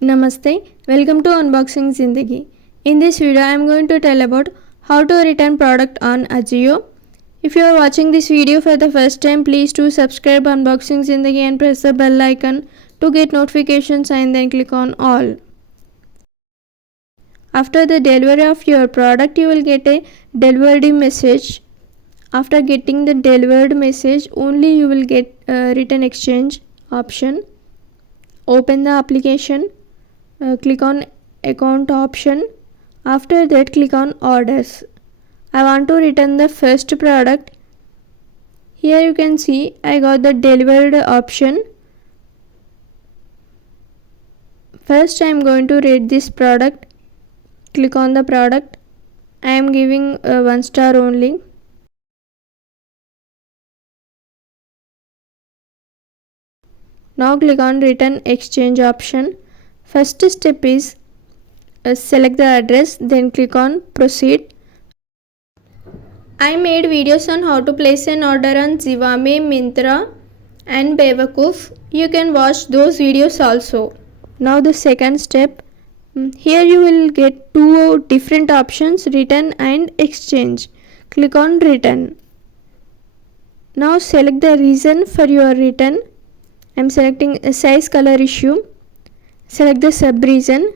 Namaste, welcome to Unboxing Zindagi. In this video, I am going to tell about how to return product on Ajio. If you are watching this video for the first time, please do subscribe Unboxing Zindagi and press the bell icon to get notifications and then click on all. After the delivery of your product, you will get a delivery message. After getting the delivered message, only you will get a return exchange option. Open the application, click on account option. After that, click on orders. I want to return the first product. Here you can see I got the delivered option. First I am going to rate this product. Click on the product. I am giving 1 star only. Now click on return exchange option. First step is select the address, then click on proceed. I made videos on how to place an order on Zivame, Myntra and Bewakoof. You can watch those videos also. Now the second step. Here you will get two different options, return and exchange. Click on return. Now select the reason for your return. I am selecting a size color issue. Select the sub reason.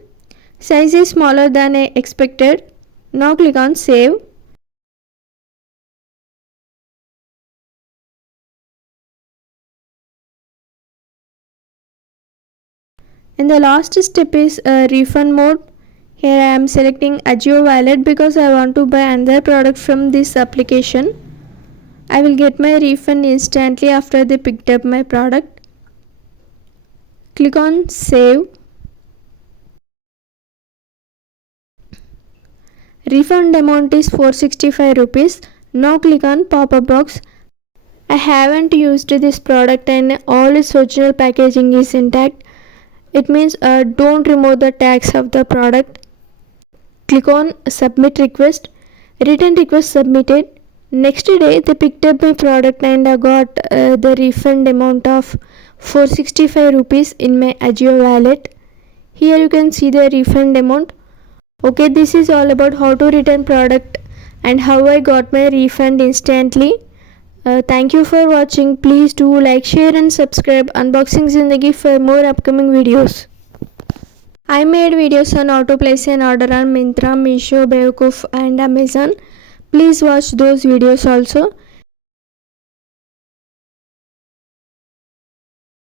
Size is smaller than I expected. Now click on save. And the last step is refund mode. Here I am selecting Ajio wallet because I want to buy another product from this application. I will get my refund instantly after they picked up my product. Click on save. Refund amount is 465 rupees. Now click on pop-up box. I haven't used this product and all its original packaging is intact. It means don't remove the tags of the product. Click on submit request. Return request submitted. Next day they picked up my product and I got the refund amount of 465 rupees in my Ajio wallet. Here you can see the refund amount. Okay, this is all about how to return product and how I got my refund instantly. Thank you for watching. Please do like, share and subscribe Unboxing Zindagi for more upcoming videos. I made videos on how to place an order on Myntra, Meesho, Bewakoof and Amazon. Please watch those videos also.